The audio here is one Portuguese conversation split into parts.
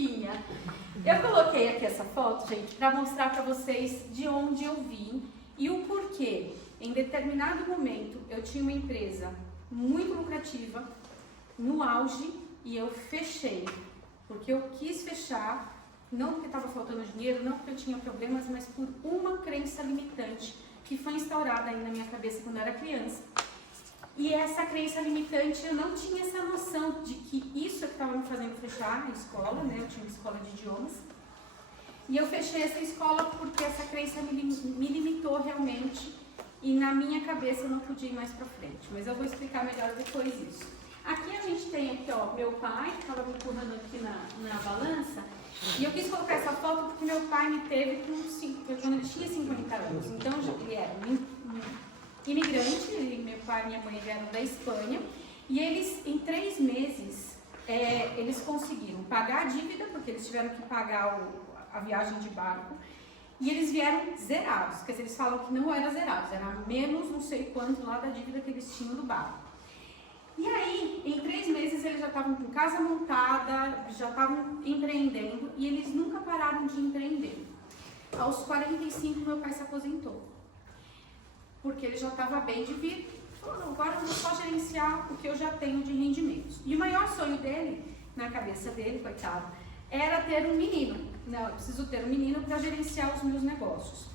Luquinha. Eu coloquei aqui essa foto, gente, para mostrar para vocês de onde eu vim e o porquê. Em determinado momento, eu tinha uma empresa muito lucrativa, no auge, e eu fechei. Porque eu quis fechar, não porque estava faltando dinheiro, não porque eu tinha problemas, mas por uma crença limitante que foi instaurada aí na minha cabeça quando eu era criança. E essa crença limitante, eu não tinha essa noção de que isso é que estava me fazendo fechar a escola, né? Eu tinha uma escola de idiomas. E eu fechei essa escola porque essa crença me limitou realmente e na minha cabeça eu não podia ir mais para frente. Mas eu vou explicar melhor depois isso. Aqui a gente tem aqui, ó, meu pai, que estava me empurrando aqui na balança. E eu quis colocar essa foto porque meu pai me teve quando ele tinha 50 anos. Então ele era imigrante, meu pai e minha mãe vieram da Espanha. E eles, em 3 meses, eles conseguiram pagar a dívida, porque eles tiveram que pagar a viagem de barco. E eles vieram zerados, quer dizer, eles falam que não era zerados, era menos não sei quanto lá da dívida que eles tinham do barco. E aí, em 3 meses, eles já estavam com casa montada, já estavam empreendendo e eles nunca pararam de empreender. Aos 45, meu pai se aposentou, porque ele já estava bem de vida. Falou, agora eu vou só gerenciar o que eu já tenho de rendimentos. E o maior sonho dele, na cabeça dele, coitado, era ter um menino. Não, eu preciso ter um menino para gerenciar os meus negócios.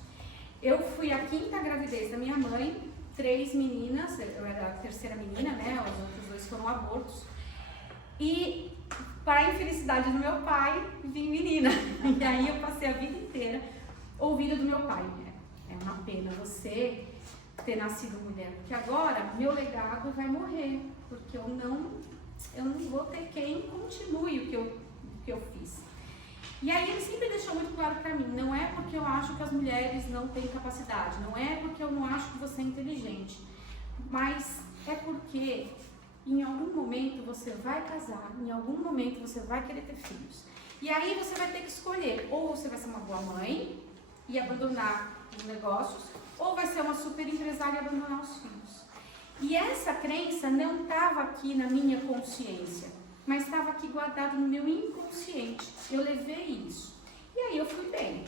Eu fui a 5ª gravidez da minha mãe, 3 meninas, eu era a 3ª menina, né? Os outros 2 foram abortos. E, para a infelicidade do meu pai, vim menina. E aí eu passei a vida inteira ouvindo do meu pai: é uma pena você ter nascido mulher, porque agora meu legado vai morrer, porque eu não vou ter quem continue o que eu fiz. E aí ele sempre deixou muito claro para mim: não é porque eu acho que as mulheres não têm capacidade, não é porque eu não acho que você é inteligente, mas é porque em algum momento você vai casar, em algum momento você vai querer ter filhos. E aí você vai ter que escolher: ou você vai ser uma boa mãe e abandonar os negócios, ou vai ser uma super empresária e abandonar os filhos. E essa crença não estava aqui na minha consciência, mas estava aqui guardado no meu inconsciente. Eu levei isso. E aí eu fui bem.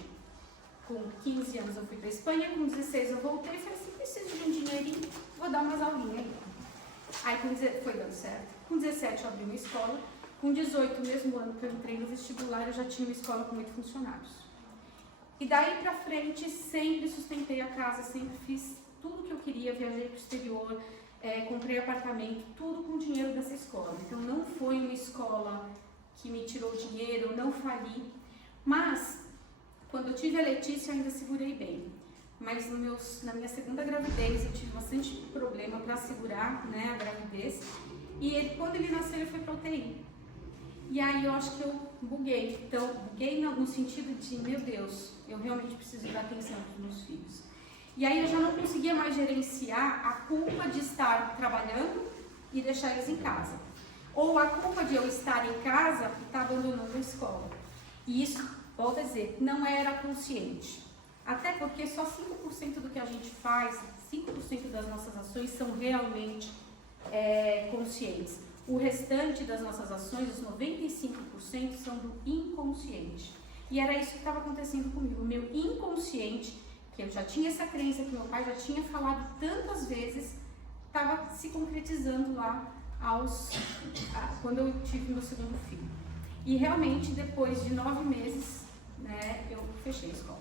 Com 15 anos eu fui para a Espanha, com 16 eu voltei e falei assim: preciso de um dinheirinho, vou dar umas aulinhas aí. Aí foi dando certo. Com 17 eu abri uma escola. Com 18, mesmo ano que eu entrei no vestibular, eu já tinha uma escola com 8 funcionários. E daí pra frente, sempre sustentei a casa, sempre fiz tudo que eu queria, viajei para o exterior, comprei apartamento, tudo com o dinheiro dessa escola. Então não foi uma escola que me tirou dinheiro, eu não fali. Mas, quando eu tive a Letícia, eu ainda segurei bem. Mas na minha 2ª gravidez, eu tive bastante problema para segurar, né, a gravidez. E quando ele nasceu, ele foi para UTI. E aí eu acho que eu buguei. Então, buguei no sentido de: meu Deus, eu realmente preciso dar atenção para os meus filhos. E aí eu já não conseguia mais gerenciar a culpa de estar trabalhando e deixar eles em casa. Ou a culpa de eu estar em casa e estar abandonando a escola. E isso, volto a dizer, não era consciente. Até porque só 5% do que a gente faz, 5% das nossas ações são realmente conscientes. O restante das nossas ações, os 95%, são do inconsciente. E era isso que estava acontecendo comigo. O meu inconsciente, que eu já tinha essa crença, que meu pai já tinha falado tantas vezes, estava se concretizando lá quando eu tive meu 2º filho. E realmente, depois de 9 meses, né, eu fechei a escola.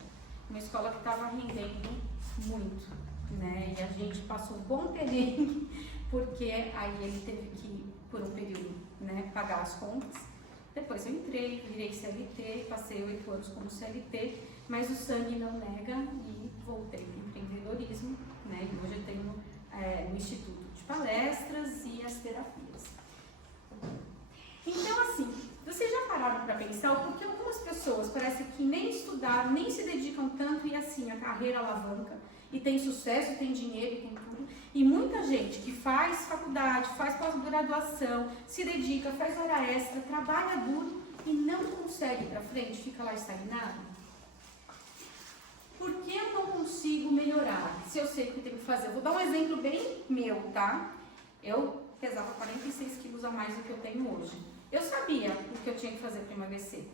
Uma escola que estava rendendo muito, né, e a gente passou um bom perrengue, porque aí ele teve que, por um período, né, pagar as contas. Depois eu entrei, virei CLT, passei 8 anos como CLT, mas o sangue não nega e voltei para o empreendedorismo, né? E hoje eu tenho o Instituto de Palestras e as terapias. Então, assim, vocês já pararam para pensar o porquê algumas pessoas parece que nem estudaram, nem se dedicam tanto e assim a carreira alavanca e tem sucesso, tem dinheiro e tem tudo. E muita gente que faz faculdade, faz pós-graduação, se dedica, faz hora extra, trabalha duro e não consegue ir para frente, fica lá estagnado. Por que eu não consigo melhorar? Se eu sei o que eu tenho que fazer. Eu vou dar um exemplo bem meu, tá? Eu pesava 46 quilos a mais do que eu tenho hoje. Eu sabia o que eu tinha que fazer para emagrecer.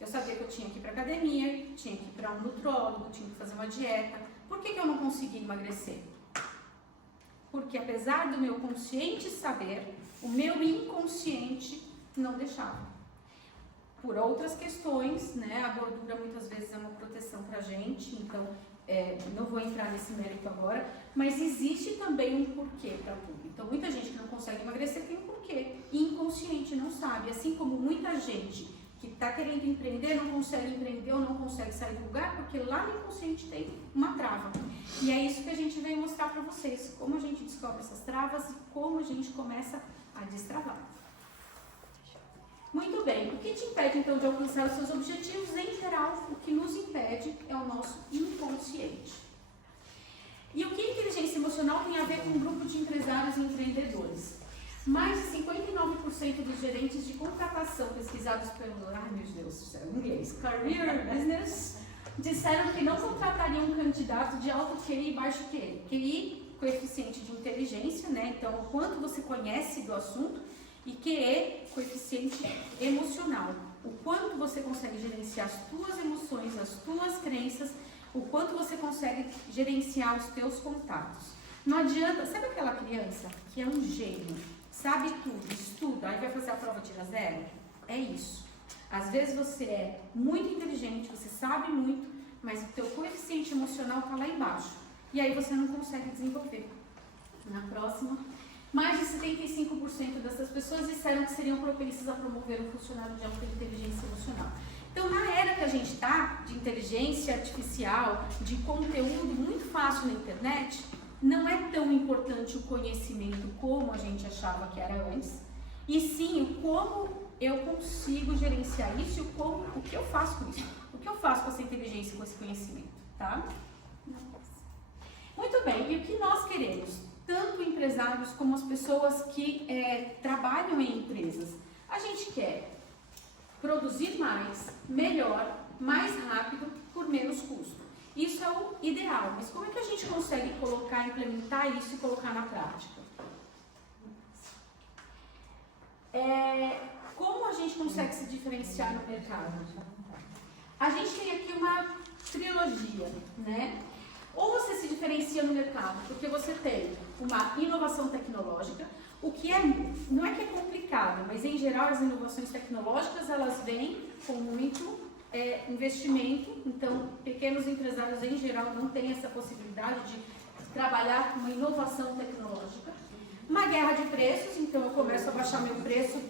Eu sabia que eu tinha que ir para academia, tinha que ir para um nutrólogo, tinha que fazer uma dieta. Por que eu não consegui emagrecer? Porque apesar do meu consciente saber, o meu inconsciente não deixava. Por outras questões, né? A gordura muitas vezes é uma proteção pra gente, então não vou entrar nesse mérito agora, mas existe também um porquê para tudo. Então muita gente que não consegue emagrecer tem um porquê, e inconsciente não sabe, assim como muita gente que está querendo empreender não consegue empreender ou não consegue sair do lugar, porque lá no inconsciente tem uma trava. E é isso que a gente veio mostrar para vocês, como a gente descobre essas travas e como a gente começa a destravar. Muito bem, o que te impede então de alcançar os seus objetivos? Em geral, o que nos impede é o nosso inconsciente. E o que a inteligência emocional tem a ver com um grupo de empresários e empreendedores? Mais de 59% dos gerentes de contratação pesquisados pelo, ai meu Deus do céu, em inglês, Career Business, disseram que não contratariam um candidato de alto QI e baixo QI. QI, coeficiente de inteligência, né? Então, o quanto você conhece do assunto, e QE, coeficiente emocional. O quanto você consegue gerenciar as tuas emoções, as tuas crenças, o quanto você consegue gerenciar os teus contatos. Não adianta, sabe aquela criança que é um gênio, sabe tudo, estuda, aí vai fazer a prova tira zero? É isso. Às vezes você é muito inteligente, você sabe muito, mas o teu coeficiente emocional está lá embaixo. E aí você não consegue desenvolver. Na próxima. Mais de 75% dessas pessoas disseram que seriam propensas a promover um funcionário de alta inteligência emocional. Então, na era que a gente está, de inteligência artificial, de conteúdo muito fácil na internet, não é tão importante o conhecimento como a gente achava que era antes, e sim o como eu consigo gerenciar isso e o que eu faço com isso, o que eu faço com essa inteligência, com esse conhecimento, tá? Muito bem, e o que nós queremos? Tanto empresários como as pessoas que trabalham em empresas. A gente quer produzir mais, melhor, mais rápido, por menos custo. Isso é o ideal, mas como é que a gente consegue colocar, implementar isso e colocar na prática? Como a gente consegue se diferenciar no mercado? A gente tem aqui uma trilogia, né? Ou você se diferencia no mercado, porque você tem uma inovação tecnológica, o que não é que é complicado, mas em geral as inovações tecnológicas elas vêm com muito investimento, então pequenos empresários em geral não têm essa possibilidade de trabalhar com uma inovação tecnológica. Uma guerra de preços, então eu começo a baixar meu preço,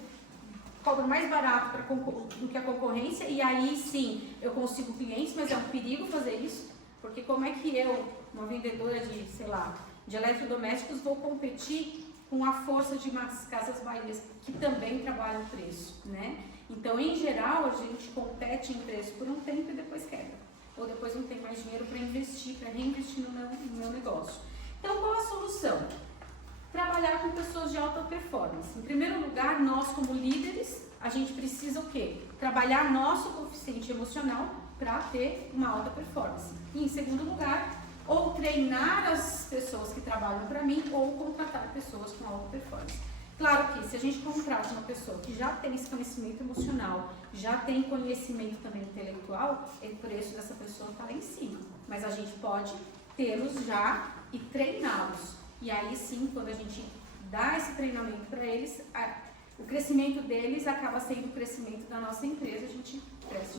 cobro mais barato do que a concorrência, e aí sim eu consigo clientes, mas é um perigo fazer isso. Porque como é que eu, uma vendedora de, sei lá, de eletrodomésticos, vou competir com a força de umas casas bahias que também trabalham preço, né? Então, em geral, a gente compete em preço por um tempo e depois quebra. Ou depois não tem mais dinheiro para investir, para reinvestir no meu negócio. Então, qual a solução? Trabalhar com pessoas de alta performance. Em primeiro lugar, nós como líderes, a gente precisa o quê? Trabalhar nosso coeficiente emocional para ter uma alta performance. E em segundo lugar, ou treinar as pessoas que trabalham para mim, ou contratar pessoas com alta performance. Claro que se a gente contrata uma pessoa que já tem esse conhecimento emocional, já tem conhecimento também intelectual, o preço dessa pessoa está lá em cima. Mas a gente pode tê-los já e treiná-los. E aí sim, quando a gente dá esse treinamento para eles, o crescimento deles acaba sendo o crescimento da nossa empresa, a gente cresce.